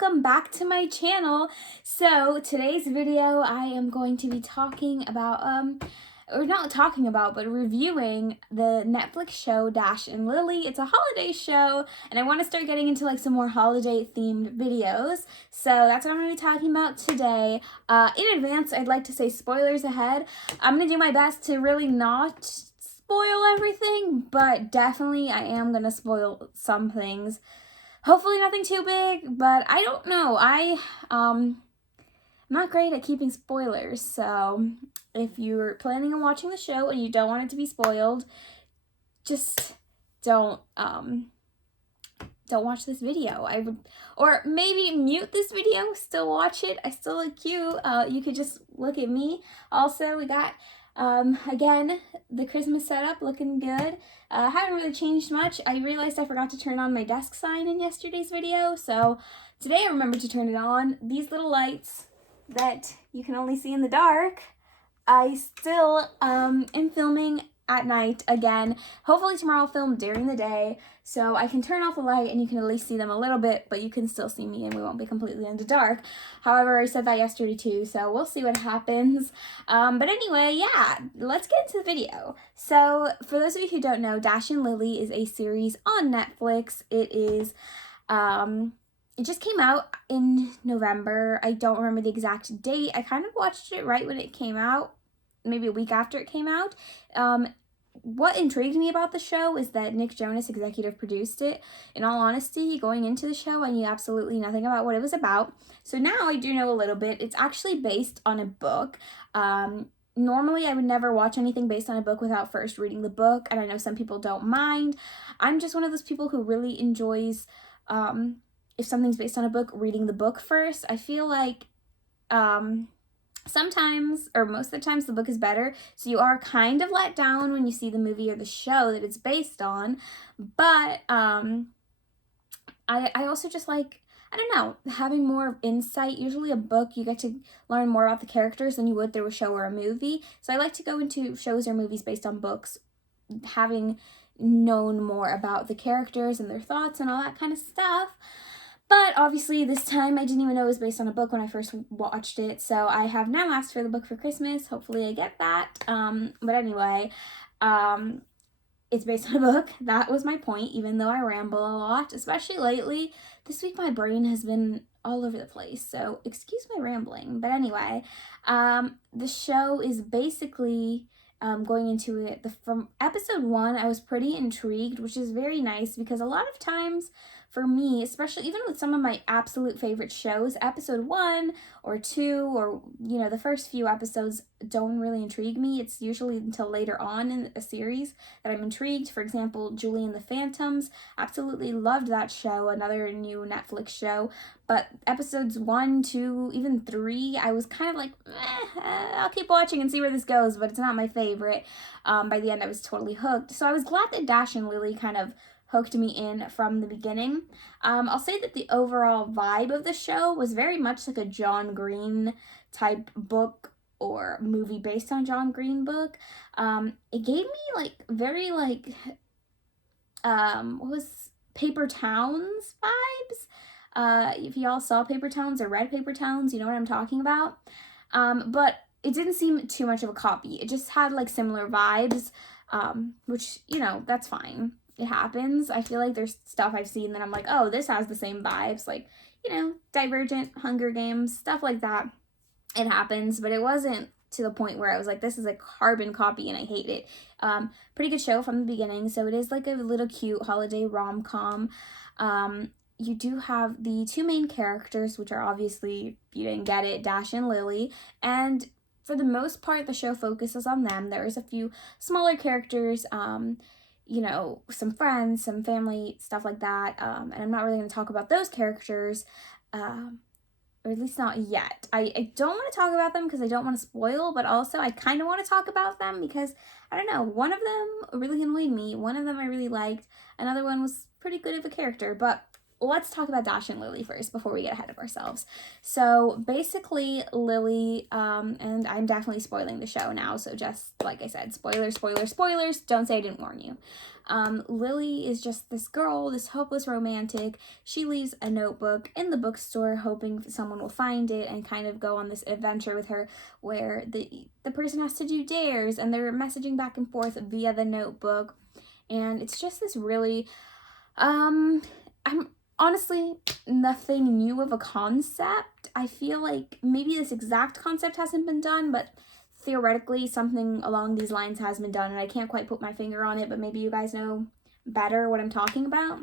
welcome back to my channel. So today's video I am going to be talking about but reviewing the Netflix show Dash and Lily. It's a holiday show and I want to start getting into like some more holiday themed videos. So that's what I'm going to be talking about today. In advance, I'd like to say spoilers ahead. I'm going to do my best to really not spoil everything, but definitely I am going to spoil some things. Hopefully nothing too big, but I don't know. I'm not great at keeping spoilers, so if you're planning on watching the show and you don't want it to be spoiled, just don't watch this video. Or maybe mute this video, still watch it. I still look cute. You could just look at me. Also, we got again, the Christmas setup looking good. Haven't really changed much. I realized I forgot to turn on my desk sign in yesterday's video, so today I remembered to turn it on. These little lights that you can only see in the dark, I still am filming at night again. Hopefully tomorrow I'll film during the day, so I can turn off the light and you can at least see them a little bit, but you can still see me and we won't be completely in the dark. However, I said that yesterday too, so we'll see what happens. But anyway, yeah, let's get into the video. So for those of you who don't know, Dash and Lily is a series on Netflix. It is, it just came out in November. I don't remember the exact date. I kind of watched it right when it came out, maybe a week after it came out. What intrigued me about the show is that Nick Jonas executive produced it. In all honesty, going into the show, I knew absolutely nothing about what it was about. So now I do know a little bit. It's actually based on a book. Normally, I would never watch anything based on a book without first reading the book, and I know some people don't mind. I'm just one of those people who really enjoys, if something's based on a book, reading the book first. I feel like sometimes, or most of the times, the book is better, so you are kind of let down when you see the movie or the show that it's based on. But I also just like, I don't know, having more insight. Usually a book, you get to learn more about the characters than you would through a show or a movie. So I like to go into shows or movies based on books, having known more about the characters and their thoughts and all that kind of stuff. But obviously this time I didn't even know it was based on a book when I first watched it, so I have now asked for the book for Christmas. Hopefully I get that. But anyway, it's based on a book. That was my point, even though I ramble a lot, especially lately. This week my brain has been all over the place, so excuse my rambling. But anyway, the show is basically going into it. From episode 1, I was pretty intrigued, which is very nice because a lot of times for me, especially even with some of my absolute favorite shows, episode 1 or 2 or, you know, the first few episodes don't really intrigue me. It's usually until later on in a series that I'm intrigued. For example, Julie and the Phantoms, absolutely loved that show, another new Netflix show. But episodes 1, 2, even 3, I was kind of like, I'll keep watching and see where this goes, but it's not my favorite. By the end, I was totally hooked. So I was glad that Dash and Lily kind of hooked me in from the beginning. I'll say that the overall vibe of the show was very much like a John Green type book or movie based on John Green book. It gave me like very like, what was Paper Towns vibes? If y'all saw Paper Towns or read Paper Towns, you know what I'm talking about. But it didn't seem too much of a copy. It just had like similar vibes, which, you know, that's fine. It happens. I feel like there's stuff I've seen that I'm like, oh, this has the same vibes, like, you know, Divergent, Hunger Games, stuff like that. It happens, but it wasn't to the point where I was like, this is a carbon copy and I hate it. Pretty good show from the beginning, so it is like a little cute holiday rom-com. You do have the two main characters, which are obviously, if you didn't get it, Dash and Lily, and for the most part, the show focuses on them. There is a few smaller characters, you know, some friends, some family, stuff like that. And I'm not really going to talk about those characters, or at least not yet. I don't want to talk about them because I don't want to spoil, but also I kind of want to talk about them because, I don't know, one of them really annoyed me. One of them I really liked. Another one was pretty good of a character, but let's talk about Dash and Lily first before we get ahead of ourselves. So basically, Lily, and I'm definitely spoiling the show now, so just like I said, spoilers, spoilers, spoilers. Don't say I didn't warn you. Lily is just this girl, this hopeless romantic. She leaves a notebook in the bookstore hoping someone will find it and kind of go on this adventure with her where the person has to do dares and they're messaging back and forth via the notebook. And it's just this really, I'm honestly nothing new of a concept. I feel like maybe this exact concept hasn't been done, but theoretically something along these lines has been done, and I can't quite put my finger on it, but maybe you guys know better what I'm talking about.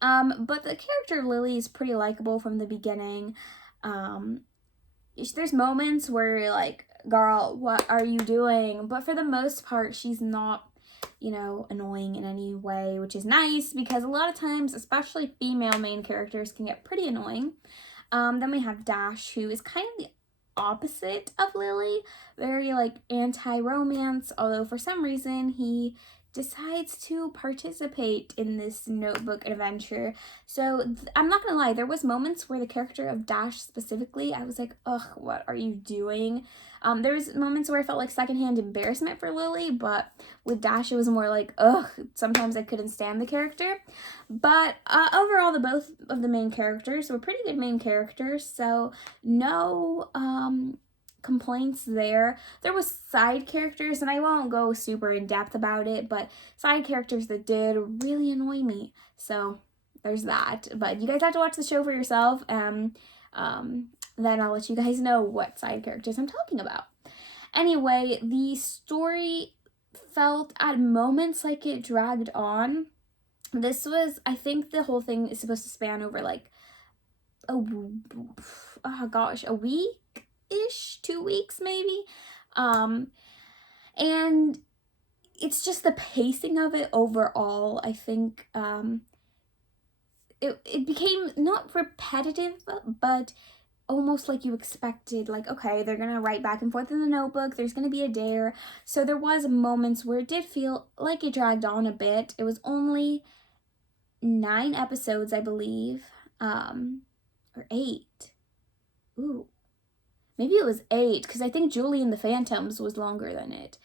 But the character of Lily is pretty likable from the beginning. There's moments where you're like, girl, what are you doing? But for the most part, she's not, annoying in any way, which is nice because a lot of times, especially female main characters, can get pretty annoying. Then we have Dash, who is kind of the opposite of Lily, very like anti-romance, although for some reason he decides to participate in this notebook adventure. So I'm not gonna lie, there was moments where the character of Dash specifically, I was like, ugh, what are you doing? There was moments where I felt like secondhand embarrassment for Lily, but with Dash it was more like, ugh, sometimes I couldn't stand the character. But overall, both of the main characters were pretty good main characters, so no complaints there. There was side characters, and I won't go super in depth about it, but side characters that did really annoy me. So there's that. But you guys have to watch the show for yourself, and then I'll let you guys know what side characters I'm talking about. Anyway, the story felt at moments like it dragged on. This was, I think the whole thing is supposed to span over like a week-ish, 2 weeks maybe. And it's just the pacing of it overall, I think it became not repetitive, but almost like you expected, like, okay, they're gonna write back and forth in the notebook, there's gonna be a dare. So there was moments where it did feel like it dragged on a bit. It was only 9 episodes, I believe, or 8. Ooh, maybe it was 8, because I think Julie and the Phantoms was longer than it.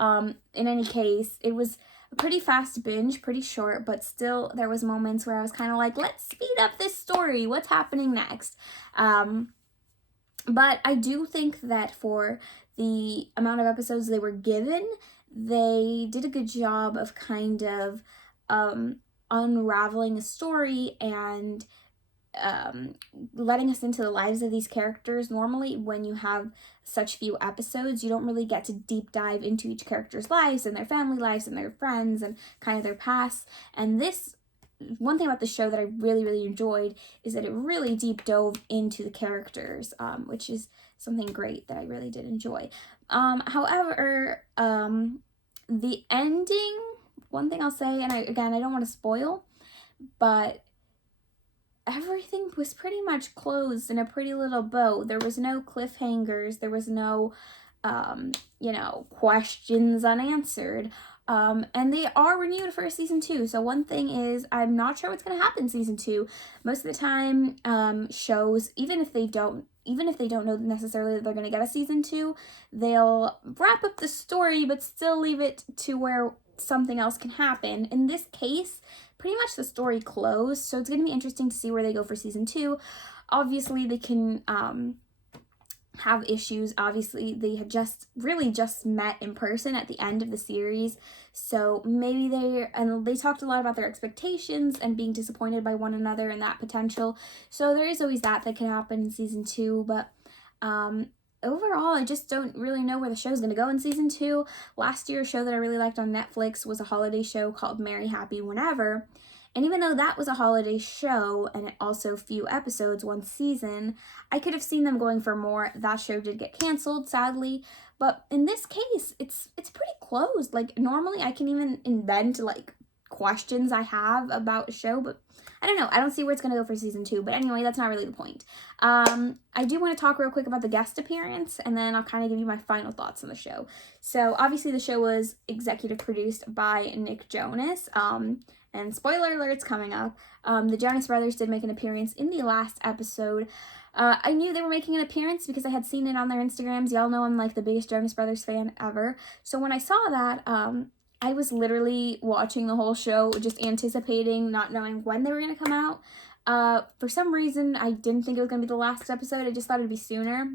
In any case, it was a pretty fast binge, pretty short, but still there was moments where I was kind of like, let's speed up this story. What's happening next? But I do think that for the amount of episodes they were given, they did a good job of kind of unraveling a story and letting us into the lives of these characters. Normally, when you have such few episodes, you don't really get to deep dive into each character's lives and their family lives and their friends and kind of their past. And this, one thing about the show that I really, really enjoyed is that it really deep dove into the characters, which is something great that I really did enjoy. However, the ending, one thing I'll say, and I don't want to spoil, but everything was pretty much closed in a pretty little bow. There was no cliffhangers. There was no, questions unanswered. And they are renewed for season 2. So one thing is, I'm not sure what's going to happen in season 2. Most of the time, shows, even if they don't know necessarily that they're going to get a season 2, they'll wrap up the story, but still leave it to where something else can happen. In this case, pretty much the story closed, so it's going to be interesting to see where they go for season 2. Obviously, they can have issues. Obviously, they had just met in person at the end of the series, so maybe they talked a lot about their expectations and being disappointed by one another and that potential. So there is always that can happen in season 2, but overall, I just don't really know where the show's going to go in season 2. Last year, a show that I really liked on Netflix was a holiday show called Merry Happy Whenever. And even though that was a holiday show and also few episodes, one season, I could have seen them going for more. That show did get canceled, sadly. But in this case, it's pretty closed. Like, normally I can even invent, like, questions I have about a show, but I don't know. I don't see where it's going to go for season 2. But anyway, that's not really the point. I do want to talk real quick about the guest appearance, and then I'll kind of give you my final thoughts on the show. So obviously the show was executive produced by Nick Jonas, and spoiler alerts coming up. The Jonas Brothers did make an appearance in the last episode. I knew they were making an appearance because I had seen it on their Instagrams. Y'all know I'm like the biggest Jonas Brothers fan ever. So when I saw that, I was literally watching the whole show, just anticipating, not knowing when they were going to come out. For some reason, I didn't think it was going to be the last episode. I just thought it'd be sooner.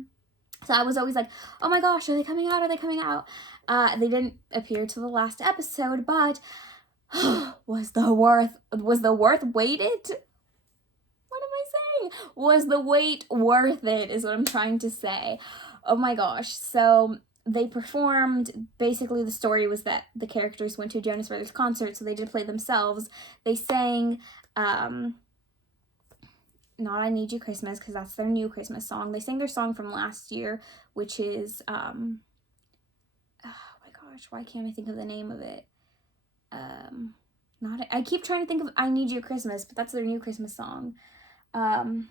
So I was always like, oh my gosh, are they coming out? Are they coming out? They didn't appear to the last episode, but was the worth waited? Was the wait worth it, is what I'm trying to say. Oh my gosh. So they performed. Basically the story was that the characters went to a Jonas Brothers concert, so they did play themselves. They sang not I Need You Christmas, because that's their new Christmas song. They sang their song from last year, which is oh my gosh, why can't I think of the name of it? I keep trying to think of I Need You Christmas, but that's their new Christmas song. I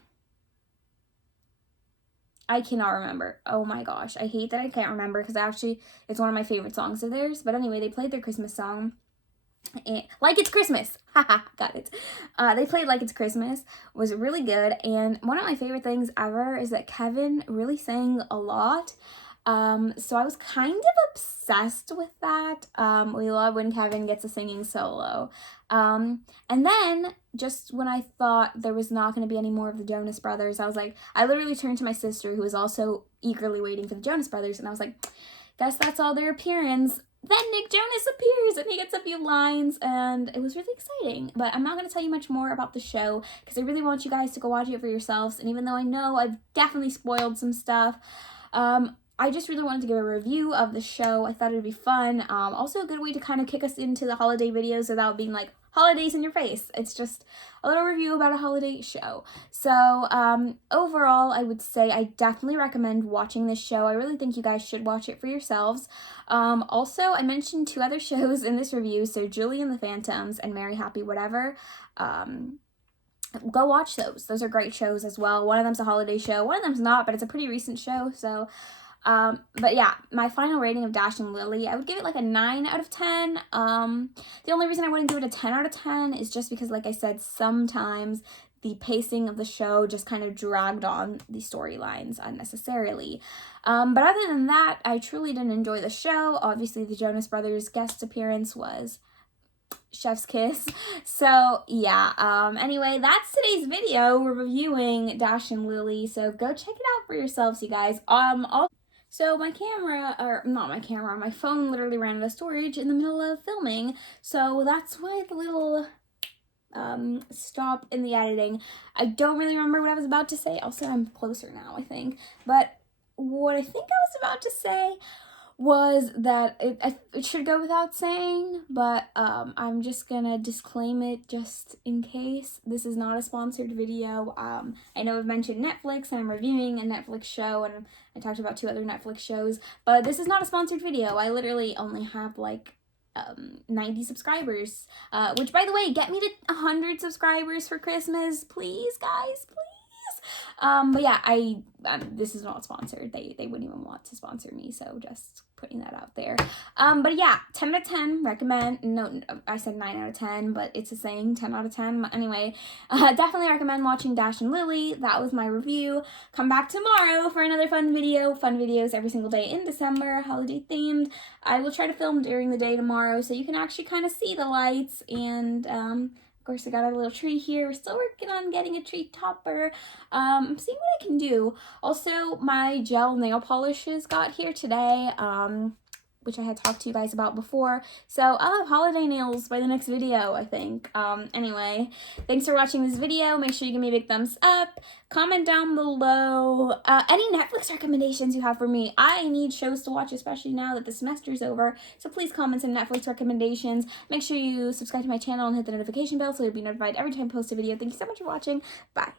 cannot remember. Oh my gosh. I hate that I can't remember, because actually it's one of my favorite songs of theirs. But anyway, they played their Christmas song. Like It's Christmas. Haha, got it. They played Like It's Christmas. Was really good. And one of my favorite things ever is that Kevin really sang a lot. So I was kind of obsessed with that. We love when Kevin gets a singing solo. And then just when I thought there was not going to be any more of the Jonas Brothers, I was like, I literally turned to my sister, who was also eagerly waiting for the Jonas Brothers, and I was like, guess that's all their appearance. Then Nick Jonas appears and he gets a few lines, and it was really exciting. But I'm not going to tell you much more about the show, because I really want you guys to go watch it for yourselves. And even though I know I've definitely spoiled some stuff, I just really wanted to give a review of the show. I thought it'd be fun. Also a good way to kind of kick us into the holiday videos without being like, holidays in your face. It's just a little review about a holiday show. So overall, I would say I definitely recommend watching this show. I really think you guys should watch it for yourselves. Also, I mentioned 2 other shows in this review, so Julie and the Phantoms and Merry Happy Whatever. Go watch those. Those are great shows as well. One of them's a holiday show, one of them's not, but it's a pretty recent show, so but yeah, my final rating of Dash and Lily, I would give it like a 9 out of 10. The only reason I wouldn't give it a 10 out of 10 is just because, like I said, sometimes the pacing of the show just kind of dragged on the storylines unnecessarily. But other than that, I truly didn't enjoy the show. Obviously, the Jonas Brothers guest appearance was chef's kiss. So yeah, anyway, that's today's video. We're reviewing Dash and Lily, so go check it out for yourselves, you guys. So my phone literally ran out of storage in the middle of filming, so that's why the little stop in the editing. I don't really remember what I was about to say. Also, I'm closer now, I think. But what I think I was about to say was that it should go without saying, but I'm just gonna disclaim it just in case. This is not a sponsored video. I know I've mentioned Netflix, and I'm reviewing a Netflix show, and I talked about 2 other Netflix shows, but this is not a sponsored video. I literally only have like 90 subscribers, which, by the way, get me to 100 subscribers for Christmas, please, guys, please. But yeah, this is not sponsored. They wouldn't even want to sponsor me, so just putting that out there. But yeah, 10 out of 10, recommend. No, I said 9 out of 10, but it's a saying, 10 out of 10. Anyway, definitely recommend watching Dash and Lily. That was my review. Come back tomorrow for another fun video. Fun videos every single day in December, holiday themed. I will try to film during the day tomorrow, so you can actually kind of see the lights, and of course, I got a little tree here. We're still working on getting a tree topper. I'm seeing what I can do. Also, my gel nail polishes got here today, which I had talked to you guys about before. So I'll have holiday nails by the next video, I think. Anyway, thanks for watching this video. Make sure you give me a big thumbs up. Comment down below any Netflix recommendations you have for me. I need shows to watch, especially now that the semester's over. So please comment some Netflix recommendations. Make sure you subscribe to my channel and hit the notification bell so you'll be notified every time I post a video. Thank you so much for watching. Bye.